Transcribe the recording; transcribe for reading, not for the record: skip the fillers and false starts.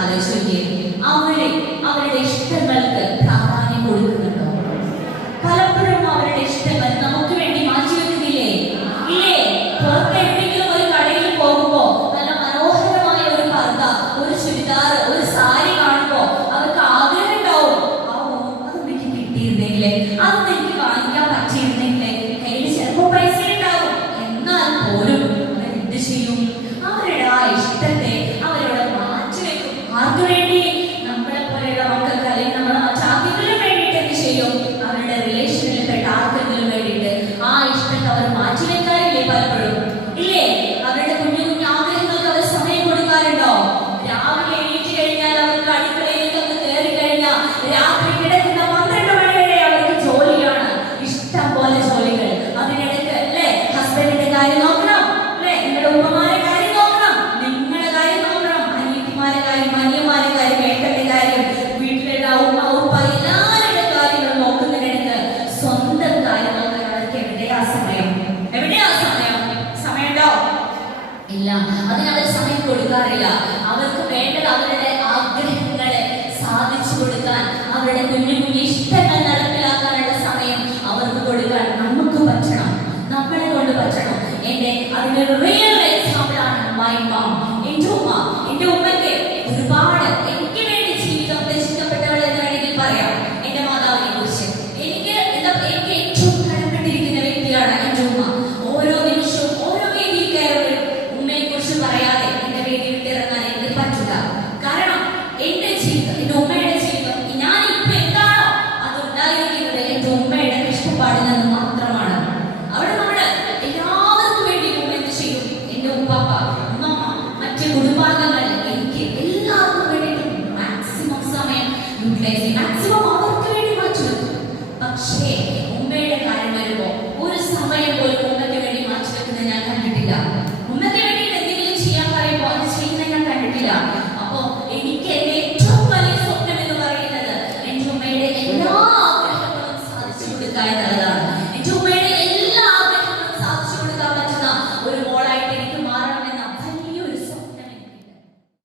ആലോചിക്കുക. അവരുടെ ഇഷ്ടങ്ങൾക്ക് പ്രാധാന്യം കൊടുക്കുന്നുണ്ടോ? പലപ്പോഴും അവരുടെ ഇഷ്ടങ്ങൾ നമുക്ക് വേണ്ടി മാറ്റിവെക്കുന്നില്ലേ? ഇല്ലേ? പുറത്ത് എവിടെയെങ്കിലും ഒരു കടയിൽ പോകുമ്പോ നല്ല മനോഹരമായ ഒരു പർദ്ദ, ഒരു ചുരിദാർ, ഒരു സാരി കാണുമ്പോ അവർക്ക് ആഗ്രഹം ഉണ്ടാവും, അതൊന്നും എനിക്ക് കിട്ടിയിരുന്നെങ്കിലേ, അതൊന്നും എനിക്ക് വാങ്ങിക്കാൻ പറ്റിയിരുന്നെങ്കിലേ. കയ്യിൽ ചിലപ്പോ പൈസ ഉണ്ടാവും, എന്നാൽ പോലും അവരെന്ത് ചെയ്യും? അവരുടെ ആ ഇഷ്ടത്തെ അവരോട് മാറ്റിവെക്കും. ആർക്കു വേണ്ടി? നമ്മളെ പോലെയുള്ള മക്കൾക്ക്, അല്ലെങ്കിൽ നമ്മളെ മറ്റാർക്കെങ്കിലും വേണ്ടിയിട്ട് എന്ത് ചെയ്യും? അവരുടെ റിലേഷനിൽ പെട്ട ആർക്കെങ്കിലും വേണ്ടിയിട്ട് ആ ഇഷ്ടത്തെ അവർ മാറ്റിവെക്കാറില്ലേ? പലപ്പോഴും ഇല്ലേ? അവരുടെ കുഞ്ഞു കുഞ്ഞു ആഗ്രഹങ്ങൾക്ക് അവർ സമയം കൊടുക്കാറുണ്ടോ? രാവിലെ എണീറ്റ് കഴിഞ്ഞാൽ അവർക്ക് അടുക്കളയിലേക്ക് ഒന്ന് കയറി കഴിഞ്ഞാൽ രാത്രി കിടക്കുന്ന 12 മണി വരെ അവർക്ക് ജോലിയാണ്, ഇഷ്ടം പോലെ ജോലികൾ. അതിനിടയ്ക്ക് അല്ലേ ഹസ്ബൻഡിന്റെ കാര്യം നോക്കണം, അല്ലെ നിങ്ങളുടെ ഉമ്മമാരെ കാര്യം നോക്കണം, നിങ്ങളുടെ കാര്യം നോക്കണം, അനിയത്തിമാരെ കാര്യം, അനിയന്മാരെ കാര്യം, ഏട്ടന്റെ കാര്യം, വീട്ടിലുള്ള ഉമ്മ ഉപ്പ എല്ലാവരുടെ കാര്യങ്ങൾ നോക്കുന്നതിനിടയ്ക്ക് സ്വന്തം കാര്യം നോക്കാൻ അവർക്ക് എവിടെയാ സമയം? എവിടെയാ സമയം? സമയമുണ്ടോ? ഇല്ല. അതിനവർ സമയം കൊടുക്കാറില്ല. അവർക്ക് വേണ്ടത് അവരുടെ ആഗ്രഹങ്ങളെ സാധിച്ചു കൊടുക്കാൻ, അവരുടെ കുഞ്ഞു കുഞ്ഞു ഇഷ്ടങ്ങൾ നടപ്പിലാക്കാനുള്ള സമയം അവർക്ക് കൊടുക്കാൻ നമുക്ക് പറ്റണം, നമ്മളെ കൊണ്ട് പറ്റണം. അതിന്റെ റിയൽ എക്സാമ്പിൾ ആണ് മൈ മം. എന്റെ ഉമ്മയ്ക്ക് ഒരുപാട്